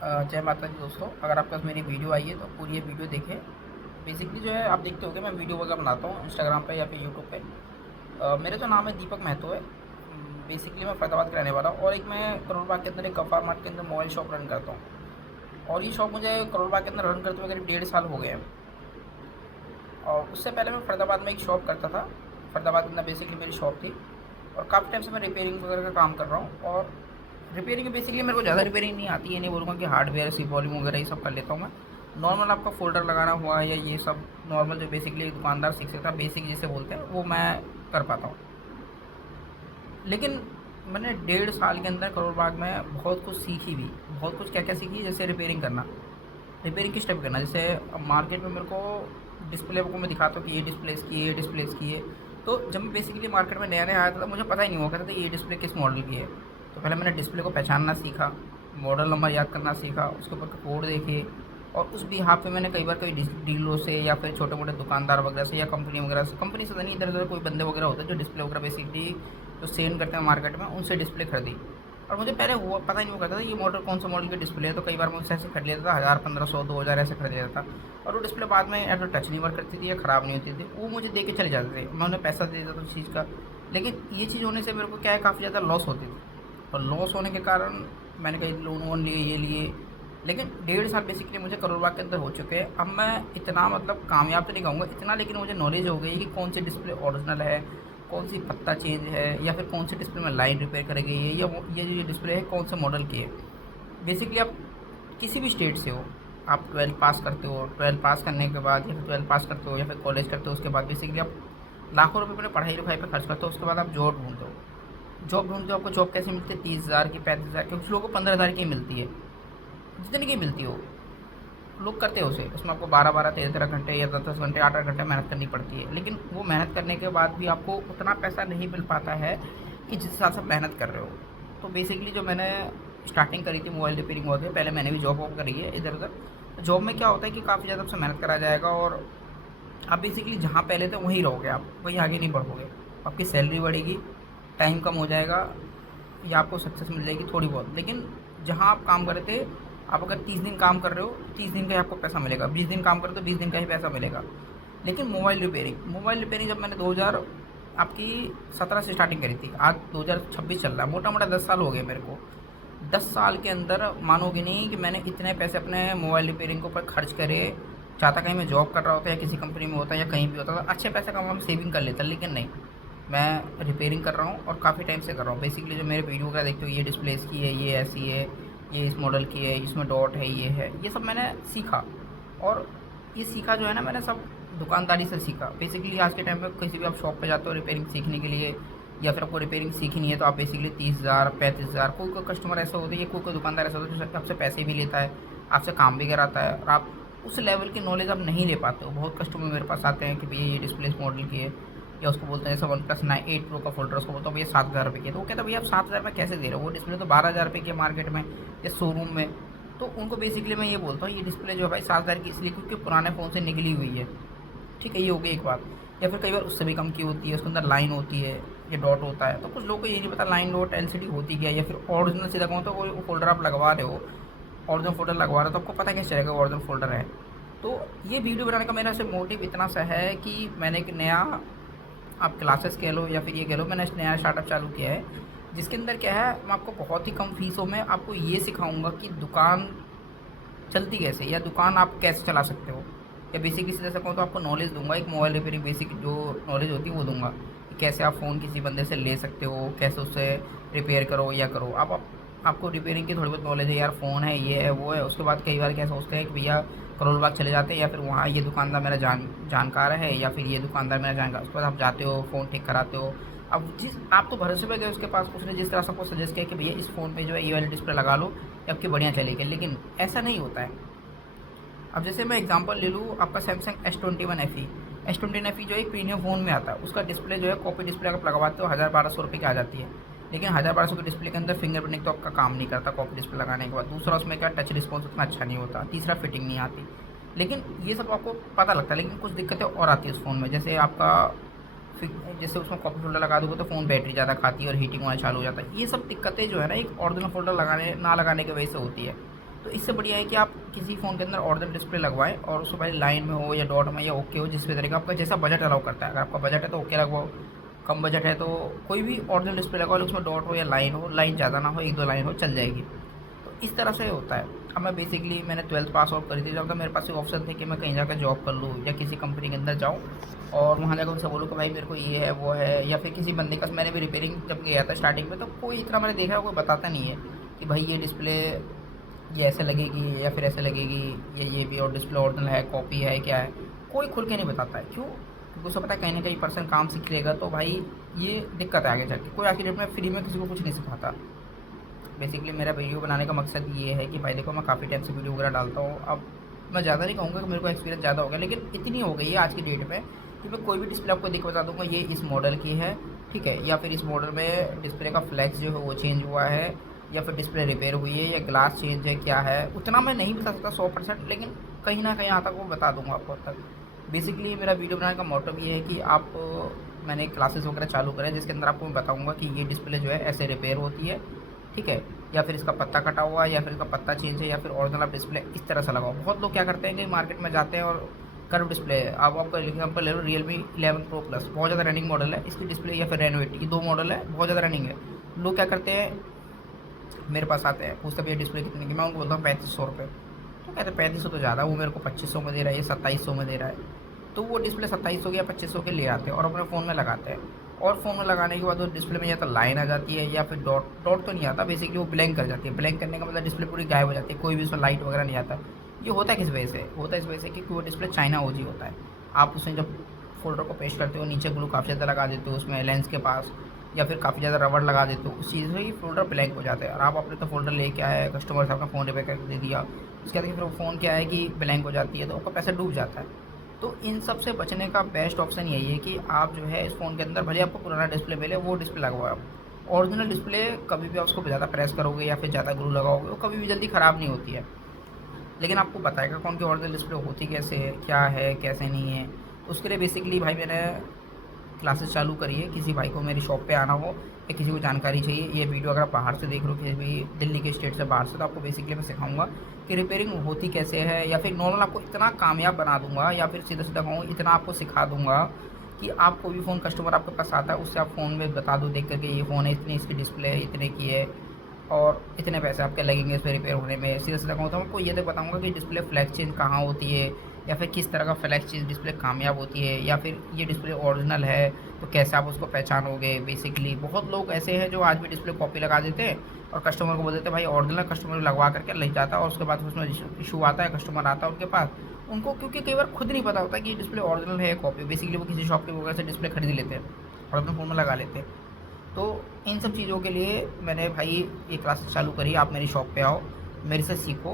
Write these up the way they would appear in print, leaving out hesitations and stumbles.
जय माता दी दोस्तों। अगर आपके पास मेरी वीडियो आई है तो पूरी ये वीडियो देखें। बेसिकली जो है आप देखते होंगे मैं वीडियो वगैरह बनाता हूँ इंस्टाग्राम पे या फिर यूट्यूब पे। मेरा जो नाम है दीपक महतो है। बेसिकली मैं फैजाबाद का रहने वाला हूँ और एक मैं करोल बाग के अंदर एक गफ्फार मार्ट के अंदर मोबाइल शॉप रन करता हूँ। और ये शॉप मुझे करोल बाग के अंदर रन करते हुए करीब 1.5 साल हो गए हैं। और उससे पहले मैं फरीदाबाद में एक शॉप करता था। फरीदाबाद के अंदर बेसिकली मेरी शॉप थी। और काफ़ी टाइम से मैं रिपेयरिंग वगैरह का काम कर रहा हूँ। और रिपेयरिंग बेसिकली मेरे को ज़्यादा रिपेयरिंग नहीं आती है, नहीं बोलूँगा कि हार्डवेयर सी वॉल्यूम वगैरह ये सब कर लेता हूँ मैं। नॉर्मल आपका फ़ोल्डर लगाना हुआ या ये सब नॉर्मल जो बेसिकली दुकानदार सीख सकता है, बेसिक जिसे बोलते हैं, वो मैं कर पाता हूँ। लेकिन मैंने 1.5 साल के अंदर करोल बाग में बहुत कुछ सीखी भी। बहुत कुछ क्या क्या सीखी, जैसे रिपेयरिंग करना। रिपेयरिंग किस टाइप करना, जैसे अब मार्केट में मेरे को डिस्प्ले को मैं दिखाता हूँ कि ये डिस्प्ले इसकी है, ये डिस्प्ले इसकी है। तो जब मैं बेसिकली मार्केट में नया नया आया था तो मुझे पता ही नहीं हुआ करता था ये डिस्प्ले किस मॉडल की है। तो पहले मैंने डिस्प्ले को पहचानना सीखा, मॉडल नंबर याद करना सीखा, उसके ऊपर के कोड देखे। और उस बिहाफ पे मैंने कई बार कई डीलरों से या फिर छोटे मोटे दुकानदार वगैरह से या कंपनी वगैरह से, कंपनी से तो नहीं, इधर उधर कोई बंदे वगैरह होते हैं जो डिस्प्ले वगैरह बेसिकली जो सेल करते हैं मार्केट में, उनसे डिस्प्ले खरीदी। और मुझे पहले हुआ पता ही नहीं हुआ करता था ये मॉडल कौन सा मॉडल की डिस्प्ले है। तो कई बार मैं उससे ऐसे खरीद लेता था, 1000, 1500, 2000 ऐसे खरीद लेता था। और वो डिस्प्ले बाद में या तो टच नहीं वर्क करती थी या ख़राब नहीं होती थी, वो मुझे दे के चले जाते थे, मैं उन्हें पैसा दे देता था उस चीज़ का। लेकिन ये चीज़ होने से मेरे को क्या है, काफ़ी ज़्यादा लॉस होती थी। और लॉस होने के कारण मैंने कई लोन वोन लिए, ये लिए। लेकिन 1.5 साल बेसिकली मुझे करोल बाग के अंदर हो चुके हैं। अब मैं इतना मतलब कामयाब तो नहीं कहूँगा इतना, लेकिन मुझे नॉलेज हो गई है कि कौन सी डिस्प्ले ओरिजिनल है, कौन सी पत्ता चेंज है, या फिर कौन सी डिस्प्ले में लाइन रिपेयर करेगी है, या ये जो डिस्प्ले है कौन से मॉडल की है। बेसिकली आप किसी भी स्टेट से हो, आप 12 पास करते हो, 12 पास करने के बाद या फिर 12 पास करते हो या फिर कॉलेज करते हो, उसके बाद बेसिकली आप लाखों रुपए अपने पढ़ाई लिखाई पे खर्च करते हो। उसके बाद आप जॉब ढूंढते हो। जॉब ढूंढते हो, आपको जॉब कैसे मिलती है, 30,000 की, 35,000 की, कुछ लोगों को 15,000 की मिलती है। जितनी की मिलती हो लोग करते हैं उसे, उसमें आपको 12-12, 13-13 घंटे या 10-10 घंटे, 8-8 घंटे मेहनत करनी पड़ती है। लेकिन वो मेहनत करने के बाद भी आपको उतना पैसा नहीं मिल पाता है कि जिस हिसाब से आप मेहनत कर रहे हो। तो बेसिकली जो मैंने स्टार्टिंग करी थी मोबाइल रिपेयरिंग वगैरह, पहले मैंने भी जॉब वॉब करी है इधर उधर। तो जॉब में क्या होता है कि काफ़ी ज़्यादा आपसे मेहनत करा जाएगा और आप बेसिकली जहाँ पहले थे वहीं रहोगे, आप वहीं आगे नहीं बढ़ोगे। आपकी सैलरी बढ़ेगी, टाइम कम हो जाएगा, या आपको सक्सेस मिल जाएगी थोड़ी बहुत। लेकिन जहाँ आप काम कर रहे थे, आप अगर 30 दिन काम कर रहे हो, 30 दिन का ही आपको पैसा मिलेगा। 20 दिन काम कर रहे हो तो 20 दिन का ही पैसा मिलेगा। लेकिन मोबाइल रिपेयरिंग जब मैंने 2000 आपकी 17 से स्टार्टिंग करी थी, आज 2026 चल रहा है, मोटा मोटा 10 साल हो गए मेरे को। 10 साल के अंदर मानोगे नहीं कि मैंने इतने पैसे अपने मोबाइल रिपेयरिंग के ऊपर खर्च करे। चाहता कहीं मैं जॉब कर रहा होता या किसी कंपनी में होता या कहीं भी होता तो अच्छे पैसे कमा मैं सेविंग कर लेता, लेकिन नहीं। मैं रिपेयरिंग कर रहा हूँ और काफ़ी टाइम से कर रहा हूँ। बेसिकली जो मेरे वीडियो वगैरह देखते हो, ये डिस्प्ले इसकी है, ये ऐसी है, ये इस मॉडल की है, इसमें डॉट है, ये सब मैंने सीखा। और ये सीखा जो है ना, मैंने सब दुकानदारी से सीखा। बेसिकली आज के टाइम में किसी भी आप शॉप पे जाते हो रिपेयरिंग सीखने के लिए, या फिर आपको रिपेयरिंग सीखनी है, तो आप बेसिकली 30,000, 35,000, कोई कोई कस्टमर ऐसा होता है, कोई कोई दुकानदार ऐसा होता है जो आपसे पैसे भी लेता है, आपसे काम भी कराता है, और आप उस लेवल की नॉलेज आप नहीं ले पाते हो। बहुत कस्टमर मेरे पास आते हैं कि भैया ये डिस्प्ले इस मॉडल की है, या उसको बोलते हैं जैसे वन प्लस 9 8 प्रो का फोल्डर, उसको बोलता हूँ भैया 7,000 रुपये की है। तो वो कहता है भैया आप 7,000 में कैसे दे रहे हो, वो डिस्प्ले तो 12,000 रुपये की है मार्केट में या शोरूम में। तो उनको बेसिकली मैं ये बोलता हूँ ये डिस्प्ले जो है भाई 7,000 की इसलिए क्योंकि पुराने फ़ोन से निकली हुई है। ठीक है, ये हो गई एक बात। या फिर कई बार उससे भी कम की होती है, उसके अंदर लाइन होती है, ये डॉट होता है। तो कुछ लोगों को ये नहीं पता लाइन डॉट एलसीडी होती क्या है, या फिर ओरिजिनल सीधा कहूँ तो वो फोल्डर आप लगवा रहे हो, ओरिजिनल फोल्डर लगवा रहे हो, तो आपको पता कैसे चलेगा ओरिजिनल फोल्डर है। तो ये वीडियो बनाने का मेरा सिर्फ मोटिव इतना सा है कि मैंने एक नया, आप क्लासेस कह लो या फिर ये कह लो, मैंने नया स्टार्टअप चालू किया है, जिसके अंदर क्या है, मैं आपको बहुत ही कम फीसों में आपको ये सिखाऊंगा कि दुकान चलती कैसे, या दुकान आप कैसे चला सकते हो। या बेसिकली सीधा सा कहूँ तो आपको नॉलेज दूंगा, एक मोबाइल रिपेयरिंग बेसिक जो नॉलेज होती है वो दूंगा कि कैसे आप फ़ोन किसी बंदे से ले सकते हो, कैसे उससे रिपेयर करो या करो। आपको रिपेयरिंग की थोड़ी बहुत नॉलेज है, यार फ़ोन है, ये है, वो है। उसके बाद कई बार क्या सोचते हैं कि भैया करोल बाग चले जाते हैं, या फिर वहाँ ये दुकानदार मेरा जानकार है, या फिर ये दुकानदार मेरा जानकार। उसके बाद आप जाते हो, फ़ोन ठीक कराते हो। अब जिस आप तो भरोसे पे गए उसके पास, उसने जिस तरह से आपको सजेस्ट किया कि भैया इस फ़ोन पे जो है ये वाली डिस्प्ले लगा लो, ये आपकी बढ़िया चलेगी, लेकिन ऐसा नहीं होता है। अब जैसे मैं एग्जांपल ले लूँ, आपका Samsung S21 FE, S21 FE जो एक प्रीमियम फ़ोन में आता है, उसका डिस्प्ले जो है कॉपी डिस्प्ले आप लगवाते हो 1,000-1,200 रुपये की आ जाती है। लेकिन 1,000-1,200 की डिस्प्ले के अंदर फिंगरप्रिंट तो आपका काम नहीं करता कॉपी डिस्प्ले लगाने के बाद। दूसरा उसमें क्या, टच रिस्पॉन्स उतना अच्छा नहीं होता। तीसरा फिटिंग नहीं आती। लेकिन ये सब आपको पता लगता है, लेकिन कुछ दिक्कतें और आती है उस फ़ोन में। जैसे आपका जैसे उसमें कॉपी फोल्डर लगा दोगे तो फ़ोन बैटरी ज़्यादा खाती है और हीटिंग होना चालू हो जाता है। ये सब दिक्कतें जो है ना, एक ओरिजिनल फोल्डर लगाने ना लगाने की वजह से होती है। तो इससे बढ़िया है कि आप किसी फ़ोन के अंदर ऑरिजिनल डिस्प्ले लगवाएं और उसको भाई लाइन में हो या डॉट में या ओके हो, जिस भी तरीके आपका जैसा बजट अलाउ करता है। अगर आपका बजट है तो ओके लगवाओ, कम बजट है तो कोई भी ऑरिजिनल डिस्प्ले लगवाओ, उसमें डॉट हो या लाइन हो, लाइन ज़्यादा ना हो, 1-2 लाइन हो, चल जाएगी। तो इस तरह से होता है। अब मैं बेसिकली मैंने 12th पास आउट करी थी, जब तक मेरे पास एक ऑप्शन थे कि मैं कहीं जाकर जॉब कर लूँ या किसी कंपनी के अंदर जाऊँ और वहाँ जाकर उनसे बोलूँ कि भाई मेरे को ये है वो है, या फिर किसी बंदे का मैंने भी रिपेयरिंग जब गया था स्टार्टिंग में, तो कोई इतना मैंने देखा कोई बताता नहीं है कि भाई ये डिस्प्ले ये ऐसे लगेगी या फिर ऐसे लगेगी, ये भी और डिस्प्ले ओरिजिनल है कॉपी है क्या है, कोई खुल के नहीं बताता है। क्यों? क्योंकि उसे पता है कहीं ना कहीं पर्सन काम सीख लेगा तो भाई ये दिक्कत है आगे चल के। कोई आज की डेट में फ्री में किसी को कुछ नहीं सिखाता। बेसिकली मेरा वीडियो बनाने का मकसद ये है कि भाई देखो मैं काफ़ी टाइम से वीडियो वगैरह डालता हूँ। अब मैं ज़्यादा नहीं कहूँगा कि मेरे को एक्सपीरियंस ज़्यादा हो गया, लेकिन इतनी हो गई है आज की डेट में कि मैं कोई भी डिस्प्ले आपको देख बता दूँगा ये इस मॉडल की है, ठीक है, या फिर इस मॉडल में डिस्प्ले का फ्लैक्स जो है वो चेंज हुआ है, या फिर डिस्प्ले रिपेयर हुई है, या ग्लास चेंज है, क्या है, उतना मैं नहीं बता सकता 100%, लेकिन कहीं ना कहीं यहाँ तक वो बता दूँगा आपको तक। बेसिकली मेरा वीडियो बनाने का मोटिव ये है कि आप मैंने क्लासेस वगैरह चालू करें जिसके अंदर आपको मैं बताऊँगा कि ये डिस्प्ले जो है ऐसे रिपेयर होती है, ठीक है, या फिर इसका पत्ता कटा हुआ है, या फिर इसका पत्ता चेंज है, या फिर ओरिजिनल आप डिस्प्ले इस तरह से लगाओ। बहुत लोग क्या करते हैं कि मार्केट में जाते हैं और कर्व डिस्प्ले है। आप आपका एग्जाम्पल ले लो, Realme 11 Pro Plus बहुत ज़्यादा रनिंग मॉडल है, इसकी डिस्प्ले या फिर Reno 8 ये 2 मॉडल है, बहुत ज़्यादा रनिंग है। लोग क्या करते हैं, मेरे पास आते हैं पूछते भैया डिस्प्ले कितने की, मैं उनको बोलता हूँ 3500 रुपये। तो कहते हैं 3500 तो ज़्यादा, वो मेरे को 2500 में दे रहा है, ये 2700 में दे रहा है। तो वो डिस्प्ले 2700 या 2500 के ले आते हैं और अपने फ़ोन में लगाते हैं। और फ़ोन में लगाने के बाद वो डिस्प्ले में या तो लाइन आ जाती है या फिर डॉट डॉट तो नहीं आता, बेसिकली वो ब्लैंक कर जाती है। ब्लैंक करने का मतलब डिस्प्ले पूरी गायब हो जाती है, कोई भी उसमें लाइट वगैरह नहीं आता। ये होता है किस वजह से? होता है इस वजह से कि वो डिस्प्ले चाइना ओजी होता है। आप उसमें जब फोल्डर को पेस्ट करते हो नीचे ग्लू काफ़ी ज़्यादा लगा देते हो उसमें लेंस के पास, या फिर काफ़ी ज़्यादा रबड़ लगा देते हो, उस चीज़ से ही फोल्डर ब्लैंक हो जाता है। और आप अपने तो फोल्डर लेके आए, कस्टमर से आपका फ़ोन रिपेयर करके दे दिया, उसके बाद फिर वो फ़ोन क्या है कि ब्लैंक हो जाती है, तो आपका पैसा डूब जाता है। तो इन सब से बचने का बेस्ट ऑप्शन यही है कि आप जो है इस फ़ोन के अंदर भले आपको पुराना डिस्प्ले मिले वो डिस्प्ले लगवाओ। ओरिजिनल डिस्प्ले कभी भी आप उसको ज़्यादा प्रेस करोगे या फिर ज़्यादा ग्लू लगाओगे वो कभी भी जल्दी ख़राब नहीं होती है। लेकिन आपको बताएगा कौन की ओरिजिनल डिस्प्ले होती कैसे है, क्या है, कैसे नहीं है। उसके लिए बेसिकली भाई मैंने क्लासेस चालू करी है। किसी भाई को मेरी शॉप पे आना हो या किसी को जानकारी चाहिए, ये वीडियो अगर आप बाहर से देख रहे हो किसी भी दिल्ली के स्टेट से बाहर से, तो आपको बेसिकली मैं सिखाऊंगा कि रिपेयरिंग होती कैसे है, या फिर नॉर्मल आपको इतना कामयाब बना दूंगा, या फिर सीधा सीधा कहूँ इतना आपको सिखा दूंगा कि आप कोई भी फ़ोन कस्टमर आपके पास आता है उससे आप फ़ोन में बता दो देख करके ये फ़ोन है, इतनी इसकी डिस्प्ले है, इतने की है और इतने पैसे आपके लगेंगे इस पर रिपेयर होने में। सीधा सीधा कहूँ तो आपको ये तक बताऊँगा कि डिस्प्ले फ्लैक्स चेंज कहाँ होती है, या फिर किस तरह का फ्लैक्स चेंज डिस्प्ले कामयाब होती है, या फिर ये डिस्प्ले ओरिजिनल है तो कैसे आप उसको पहचानोगे। बेसिकली बहुत लोग ऐसे हैं जो आज भी डिस्प्ले कॉपी लगा देते हैं और कस्टमर को बोल देते हैं भाई ओरिजिनल, कस्टमर लगवा करके ले जाता है और उसके बाद उसमें इशू आता है, कस्टमर आता है उनके पास, उनको क्योंकि कई बार खुद नहीं पता होता कि ये डिस्प्ले ओरिजिनल है या कॉपी। बेसिकली वो किसी शॉप की वगैरह से डिस्प्ले खरीद लेते हैं और अपने फ़ोन में लगा लेते हैं। तो इन सब चीज़ों के लिए मैंने भाई ये क्लासेस चालू करी। आप मेरी शॉप पे आओ, मेरे से सीखो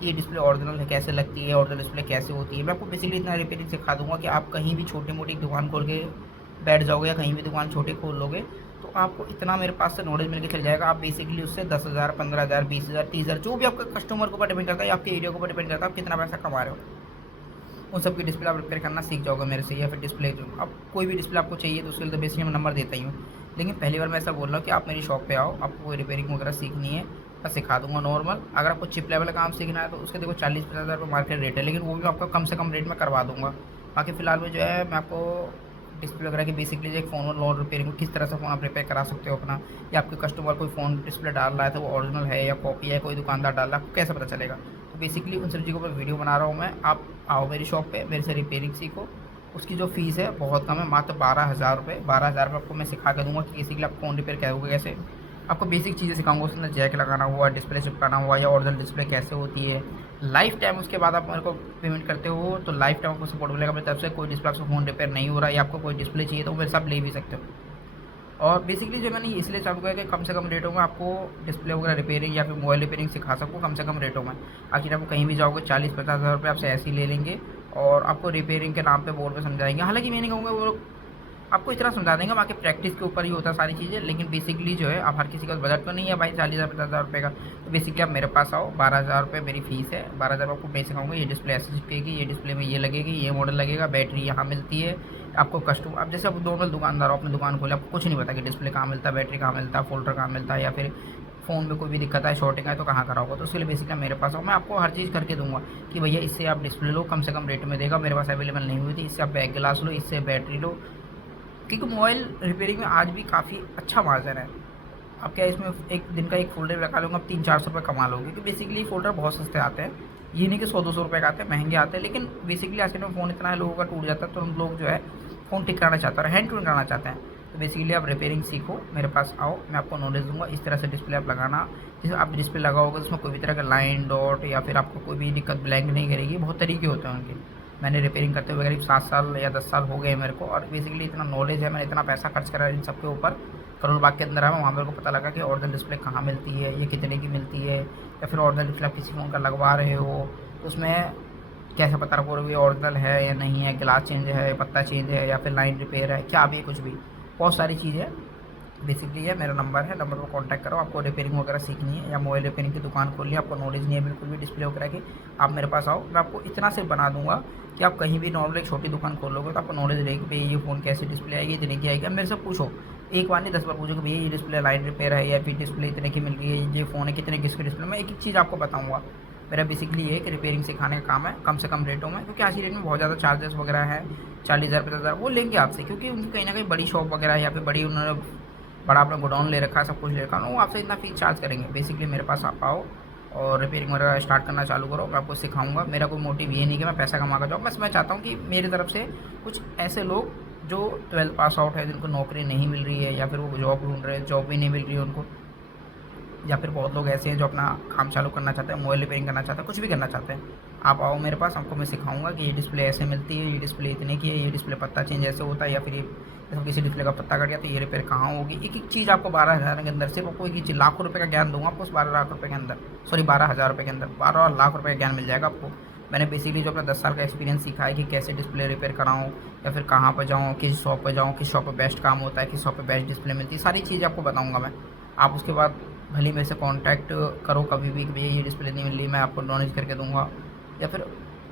कि ये डिस्प्ले ओरिजिनल है कैसे लगती है, ओरिजिनल डिस्प्ले कैसे होती है। मैं आपको बेसिकली इतना रिपेयरिंग सिखा दूंगा कि आप कहीं भी छोटी मोटी दुकान खोल के बैठ जाओगे या कहीं भी दुकान छोटी खोल लोगे तो आपको इतना मेरे पास से नॉलेज मिल के चल जाएगा। आप बेसिकली उससे 10,000, 15,000, 20,000, 30,000 जो भी आपका कस्टमर के ऊपर डिपेंड करता है, आपके एरिया के ऊपर डिपेंड करता है आप कितना पैसा कमा रहे हो, उन सब की डिस्प्ले आप रिपेयर करना सीख जाओगे मेरे से। या फिर डिस्प्ले अब कोई भी डिस्प्ले आपको चाहिए तो उसके लिए तो बेसिकली मैं नंबर देता ही हूँ। लेकिन पहली बार मैं ऐसा बोल रहा हूँ कि आप मेरी शॉप पे आओ, आपको कोई रिपेयरिंग वगैरह सीखनी है मैं सिखा दूंगा नॉर्मल। अगर आपको चिप लेवल का काम सीखना है तो उसके देखो 40-50 हज़ार रुपये मार्केट रेट है, लेकिन वो भी आपका कम से कम रेट में करवा दूंगा। बाकी फ़िलहाल में जो है मैं आपको डिस्प्ले वगैरह की बेसिकली एक फ़ोन और लोन रिपेयरिंग किस तरह से फ़ोन आप रिपेयर करा सकते हो अपना, या आपके कस्टमर कोई फ़ोन डिस्प्ले डाल रहा है तो वो ओरिजिनल है या कॉपी है, कोई दुकानदार डाल रहा है आपको कैसे पता चलेगा। तो बेसिकली उन सब चीज़ों पर वीडियो बना रहा हूँ मैं। आप आओ मेरी शॉप पे, मेरे से रिपेयरिंग सीखो। उसकी जो फ़ीस है बहुत कम है, मात्र 12,000 रुपये। 12,000 रुपये आपको मैं सिखा के दूँगा कि बेसिकली आप फ़ोन रिपेयर करोगे कैसे। आपको बेसिक चीज़ें सिखाऊंगा, उसके अंदर जैक लगाना हुआ, डिस्प्ले चिपकाना हुआ, या ओरिजिनल डिस्प्ले कैसे होती है। लाइफ टाइम उसके बाद आप मेरे को पेमेंट करते हो तो लाइफ टाइम आपको सपोर्ट मिलेगा मेरी तरफ से। कोई डिस्प्ले आपको फ़ोन रिपेयर नहीं हो रहा है या आपको कोई डिस्प्ले चाहिए तो मेरे साथ ले भी सकते हो। और बेसिकली जो मैंने इसलिए चालू किया कि कम से कम रेटों में आपको डिस्प्ले वगैरह रिपेयरिंग या फिर मोबाइल रिपेयरिंग सिखा सकूँ कम से कम रेटों में। आखिर आप कहीं भी जाओगे 40-50 हज़ार रुपये आपसे ऐसे ही ले लेंगे और आपको रिपेयरिंग के नाम पे बोर्ड पे समझाएंगे। हालांकि मैं नहीं कहूँगा वो आपको इतना समझा देंगे, बाकी प्रैक्टिस के ऊपर ही होता है सारी चीज़ें। लेकिन बेसिकली जो है आप हर किसी का बजट तो नहीं है भाई 40,000-50,000 रुपये का, तो बेसिकली आप मेरे पास आओ। 12,000 रुपये मेरी फ़ीस है। 12,000 आपको मैं सिखाऊंगा ये डिस्प्ले ऐसे चिपकेगी, ये डिस्प्ले में ये लगेगी, ये मॉडल लगेगा, बैटरी यहाँ मिलती है आपको। कस्टमर अब जैसे आप नॉर्मल दुकानदार हो, अपनी दुकान खोले, आपको कुछ नहीं पता कि डिस्प्ले कहाँ मिलता है, बैटरी कहाँ मिलता है, फोल्डर कहाँ मिलता है, या फिर फ़ोन में कोई भी दिक्कत आए, शॉर्टिंग आए तो कहाँ कराओगे, तो इसलिए बेसिकली मेरे पास आओ, मैं आपको हर चीज़ करके दूँगा कि भैया इससे आप डिस्प्ले लो, कम से कम रेट में देगा, मेरे पास अवेलेबल नहीं हुई थी, इससे आप बैक ग्लास लो, इससे बैटरी लो, क्योंकि मोबाइल रिपेयरिंग में आज भी काफ़ी अच्छा मार्जिन है। आप क्या इसमें एक दिन का एक फ़ोल्डर लगा लूँगा, आप 300-400 रुपये कमा लोगे, क्योंकि बेसिकली फ़ोल्डर बहुत सस्ते आते हैं। ये नहीं कि 100-200 रुपये का आते हैं, महंगे आते हैं, लेकिन बेसिकली आज के टाइम फ़ोन इतना है लोगों का टूट जाता है, तो उन लोग जो है फ़ोन ठीक कराना चाहते हैं और हैंड टू हैंड कराना चाहते हैं। तो बेसिकली आप रिपेयरिंग सीखो, मेरे पास आओ, मैं आपको नॉलेज दूँगा इस तरह से डिस्प्ले आप लगाना। जैसे आप डिस्प्ले लगाओगे उसमें कोई भी तरह का लाइन, डॉट या फिर आपको कोई भी दिक्कत ब्लैंक नहीं करेगी, बहुत तरीके होते हैं उनके। मैंने रिपेयरिंग करते हुए करीब 7 साल या 10 साल हो गए मेरे को, और बेसिकली इतना नॉलेज है, मैंने इतना पैसा खर्च करा है इन सब के ऊपर। करोल बाग के अंदर आया, वहाँ मेरे को पता लगा कि ओरिजिनल डिस्प्ले कहाँ मिलती है, ये कितने की मिलती है, या फिर ओरिजिनल डिस्प्ले आप किसी फ़ोन का लगवा रहे हो तो उसमें कैसे पता लगोगे ओरिजिनल है या नहीं है, ग्लास चेंज है, पत्ता चेंज है, या फिर लाइन रिपेयर है, क्या भी है, कुछ भी, बहुत सारी चीज़ है। बेसिकली ये मेरा नंबर है, नंबर पर कांटेक्ट करो, आपको रिपेयरिंग वगैरह सीखनी है या मोबाइल रिपेयरिंग की दुकान खोलनी है, आपको नॉलेज नहीं है बिल्कुल भी डिस्प्ले वगैरह की, आप मेरे पास आओ, मैं आपको इतना सिर्फ बना दूंगा कि आप कहीं भी नॉर्मल एक छोटी दुकान खोलोगे तो आपको नॉलेज रहेगी कि भैया ये फ़ोन कैसे डिस्प्ले आएगी, इतने की आएगी। मेरे से पूछो, एक बार नहीं 10 बार पूछो कि भैया ये डिस्प्ले लाइन रिपेयर है या फिर डिस्प्ले इतने की मिल रही है, ये फ़ोन है कितने किसकी डिस्प्ले, मैं एक एक चीज़ आपको बताऊँगा। मेरा बेसिकली ये है कि रिपेयरिंग सिखाने का काम है कम से कम रेटों में, क्योंकि आज की डेट में बहुत ज़्यादा चार्जेस वगैरह हैं, 40,000 50,000 वो लेंगे आपसे, क्योंकि उनकी कहीं ना कहीं बड़ी शॉप वगैरह है या फिर बड़ी उन्होंने बड़ा अपना गोडाउन ले रखा है, सब कुछ ले रखा है, वो आपसे इतना फीस चार्ज करेंगे। बेसिकली मेरे पास आप आओ और रिपेयरिंग वगैरह स्टार्ट करना चालू करो, मैं आपको सिखाऊंगा। मेरा कोई मोटिव ये नहीं कि मैं पैसा कमा कर जाऊँ, बस मैं चाहता हूँ कि मेरी तरफ से कुछ ऐसे लोग जो 12th पास आउट है, जिनको नौकरी नहीं मिल रही है या फिर वो जॉब ढूंढ रहे हैं, जॉब भी नहीं मिल रही है उनको, या फिर बहुत लोग ऐसे हैं जो अपना काम चालू करना चाहते हैं, मोबाइल रिपेयरिंग करना चाहते हैं, कुछ भी करना चाहते हैं, आप आओ मेरे पास, आपको मैं सिखाऊंगा कि ये डिस्प्ले ऐसे मिलती है, ये डिस्प्ले इतने की है, ये डिस्प्ले पत्ता चेंज ऐसे होता है, या फिर ये जैसे किसी डिस्प्ले का पत्ता कट गया तो ये रिपेयर कहाँ होगी। एक एक चीज़ आपको 12,000 के अंदर, सिर्फ आपको एक ही चीज़, लाखों रुपये का ज्ञान दूंगा आपको उस 12 लाख रुपये के अंदर, सॉरी 12,000 रुपये के अंदर, 12 लाख रुपये का ज्ञान मिल जाएगा आपको। मैंने बेसिकली जो अपना 10 साल का एक्सपीरियंस सीखा है कि कैसे डिस्प्ले रिपेयर कराऊँ, या फिर कहाँ पर जाऊँ, किस शॉप पर जाऊँ, किस शॉप पर बेस्ट काम होता है, किस शॉप पर बेस्ट डिस्प्ले मिलती है, सारी चीज़ आपको बताऊँगा मैं। आप उसके बाद भले मेरे से कांटेक्ट करो कभी भी कि भैया ये डिस्प्ले नहीं मिल रही, मैं आपको नॉलेज करके दूंगा। या फिर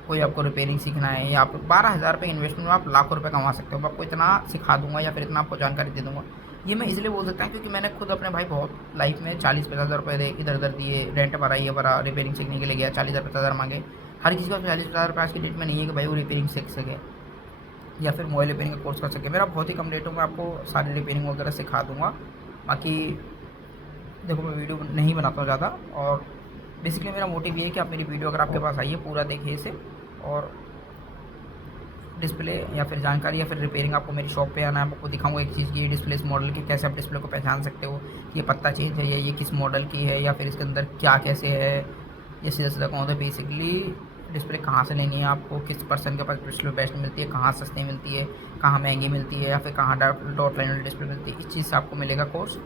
कोई आपको रिपेयरिंग सीखना है, या आप 12,000 रुपये इन्वेस्टमेंट में आप लाखों रुपये कमा सकते हो, मैं आपको इतना सिखा दूंगा या फिर इतना आपको जानकारी दे दूंगा। ये मैं इसलिए बोल सकता हूँ क्योंकि मैंने खुद अपने भाई बहुत लाइफ में 40-50 रुपये इधर उधर दिए, रेंट भरा, ये भरा, रिपेयरिंग सीखने के लिए गया, 40,000-50,000 मांगे। हर किसी का 40-50 रुपये आज की डेट में नहीं है कि भाई वो रिपेयरिंग सीख सके या फिर मोबाइल रिपेयरिंग का कोर्स कर सके। मेरा बहुत ही कम रेटों में आपको सारी रिपेयरिंग वगैरह सिखा दूंगा। बाकी देखो मैं वीडियो नहीं बनाता हूँ ज़्यादा, और बेसिकली मेरा मोटिव ये है कि आप मेरी वीडियो अगर आपके पास आई है पूरा देखिए इसे, और डिस्प्ले या फिर जानकारी या फिर रिपेयरिंग आपको मेरी शॉप पे आना है, आपको दिखाऊंगा एक चीज़ की ये डिस्प्ले इस मॉडल की, कैसे आप डिस्प्ले को पहचान सकते हो, ये पत्ता चेंज है या ये किस मॉडल की है, या फिर इसके अंदर क्या कैसे है, ये सीधा सीधा कौन होता है। बेसिकली डिस्प्ले कहाँ से लेनी है आपको, किस पर्सन के पास डिस्प्ले बेस्ट मिलती है, कहाँ सस्ती मिलती है, कहाँ महंगी मिलती है, या फिर कहाँ डॉट लाइन डिस्प्ले मिलती है, इस चीज़ से आपको मिलेगा कोर्स।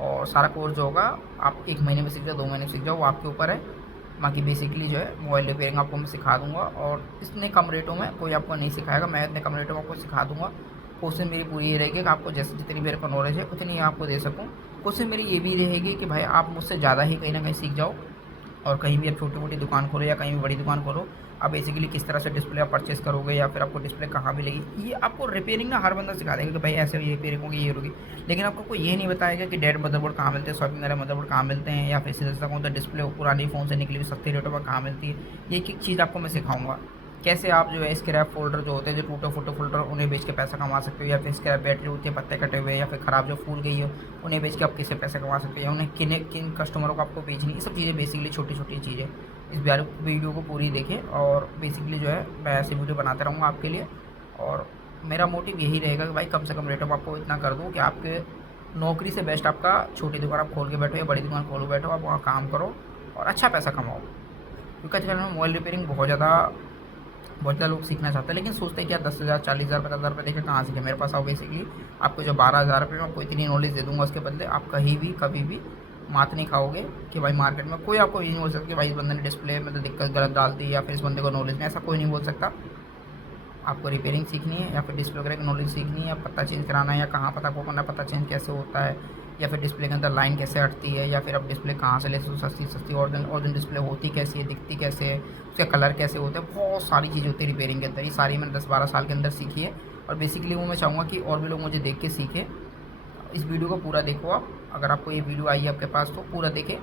और सारा कोर्स जो होगा आप 1 महीने में सीख जाओ, 2 महीने में सीख जाओ, वो आपके ऊपर है। बाकी बेसिकली जो है मोबाइल रिपेयरिंग आपको मैं सिखा दूंगा, और इतने कम रेटों में कोई आपको नहीं सिखाएगा, मैं इतने कम रेटों में आपको सिखा दूंगा। कोशिश मेरी पूरी ये रहेगी कि आपको जैसे जितनी मेरे को नॉलेज है उतनी आपको दे सकूँ। कोशिश मेरी ये भी रहेगी कि भाई आप मुझसे ज़्यादा ही कहीं ना कहीं सीख जाओ, और कहीं भी आप छोटी मोटी दुकान खोलो या कहीं भी बड़ी दुकान खोलो, आप बेसिकली किस तरह से डिस्प्ले आप परचेस करोगे, या फिर आपको डिस्प्ले कहाँ मिलेगी, ये आपको रिपेयरिंग ना हर बंदा सिखा देगा कि भाई ऐसे ये रिपेयरिंग होगी, ये होगी, लेकिन आपको कोई ये नहीं बताएगा कि डेड मदरबोर्ड कहाँ मिलते हैं, शॉपिंग वाले मदरबोर्ड कहाँ मिलते हैं, या फिर सीधा सीधा कौन सा डिस्प्ले पुरानी फ़ोन से निकली हुई सस्ती रेटों पर कहाँ मिलती है। ये एक एक चीज़ आपको मैं सिखाऊंगा, कैसे आप जो है स्क्रैप फोल्डर जो होते हैं, जो टूटे फूटे फोल्डर, उन्हें बेच के पैसा कमा सकते हो, या फिर स्क्रैप बैटरी होती है पत्ते कटे हुए या फिर ख़राब जो फूल गई हो, उन्हें बेच के आप किससे पैसा कमा सकते हो, या उन्हें किन कस्टमरों को आपको बेचनी, ये सब चीज़ें बेसिकली छोटी छोटी चीज़ें। इस वीडियो को पूरी देखें, और बेसिकली जो है मैं ऐसी वीडियो बनाते रहूँगा आपके लिए, और मेरा मोटिव यही रहेगा कि भाई कम से कम रेटों में आपको इतना कर दूँ कि आपके नौकरी से बेस्ट आपका छोटी दुकान आप खोल के बैठो या बड़ी दुकान खोल के बैठो, आप वहाँ काम करो और अच्छा पैसा कमाओ। क्योंकि आजकल में मोबाइल रिपेयरिंग बहुत ज़्यादा लोग सीखना चाहते हैं, लेकिन सोचते हैं कि यार 10,000 40,000 50,000 रुपये देखे कहाँ सीखे। मेरे पास आओ, बेसिकली आपको जो 12,000 रुपये में आपको इतनी नॉलेज दे दूँगा, उसके बदले आप कहीं भी कभी भी मात नहीं खाओगे कि भाई मार्केट में कोई आपको ये नहीं बोल सकता कि भाई इस बंदे ने डिस्प्ले में तो दिक्कत गलत डाल दी, या फिर इस बंदे को नॉलेज नहीं, ऐसा कोई नहीं बोल सकता। आपको रिपेयरिंग सीखनी है या फिर डिस्प्ले वगैरह की नॉलेज सीखनी है, या पता चेंज कराना है, या कहाँ पता को करना, पता चेंज कैसे होता है, या फिर डिस्प्ले के अंदर लाइन कैसे हटती है, या फिर आप डिस्प्ले कहाँ से ले सकते हो, सस्ती ओरिजिनल डिस्प्ले होती कैसी है, दिखती कैसे है, उसका कलर कैसे होता है, बहुत सारी चीज़ होती है रिपेयरिंग के अंदर। ये सारी मैंने 10-12 साल के अंदर सीखी है, और बेसिकली वो मैं चाहूँगा कि और भी लोग मुझे देख के सीखें। इस वीडियो को पूरा देखो आप, अगर आपको ये वीडियो आई है आपके पास तो पूरा देखें।